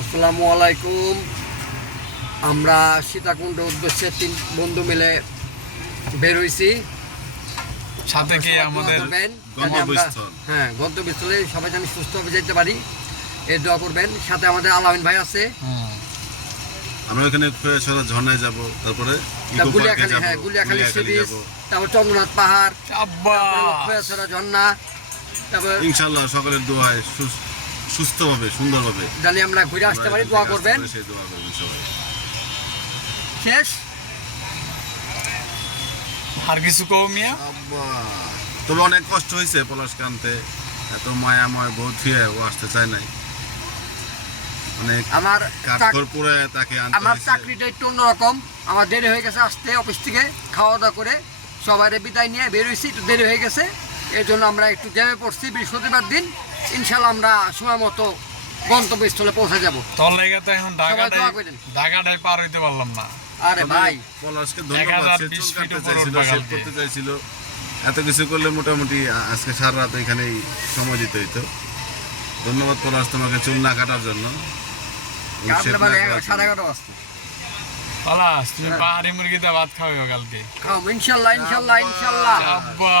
আসসালামু আলাইকুম। আমরা সীতাকুণ্ড উদ্দেশ্যে 3 বন্ধু মিলে বের হয়েছি। সাথে কি আমাদের গন্তব্যস্থলে সবাই যেন সুস্থভাবে যেতে পারি এই দোয়া করবেন। সাথে আমাদের আলামিন ভাই আছে। আমরা এখানে ঝর্ণায় যাব, তারপরে গুলিয়াখালী সি বিচ, তারপর চন্দ্রনাথ পাহাড়, খোয়াছড়া ঝর্ণা, তারপর ইনশাআল্লাহ সকলের দোয়ায় সুস্থভাবে সুন্দরভাবে জানি আমরা ঘুরে আসতে পারি। দোয়া করবেন। সবাই শেষ আর কিছু কমিয়া তবে অনেক কষ্ট হয়েছে পলাশকান্তে, এত মায়াময় বোধ ফিরে ও আসতে চায় নাই। অনেক আমার আমার চাকরিটা একটু অন্যরকম। আমার দেরি হয়ে গেছে আসতে অফিস থেকে, খাওয়া দাওয়া করে সবাই বিদায় নিয়ে বের হয়েছি, একটু দেরি হয়ে গেছে। এর জন্য আমরা একটু জ্যামে পড়ছি। বৃহস্পতিবার দিন ইনশাল্লাহ আমরা সময় মতো গন্তব্যস্থলে পৌঁছে যাব। তোর লেগে তো এখন ঢাকাটাই পার হইতে পারলাম না। আরে ভাই পলাশকে ধন্যবাদ, সে চুল কাটতে চাইছিল, সে করতে চাইছিল, এত কিছু করলে মোটামুটি আজকে সারা রাত এখানেই সময় দিতে হইতো। ধন্যবাদ পলাশ তোমাকে চুল না কাটার জন্য। পলাশ, তুমি পাহাড়ি মুরগিতে ভাত খাওয়াবে কালকে। খাও ইনশাল্লাহ ইনশাল্লাহ ইনশাল্লাহ। আব্বা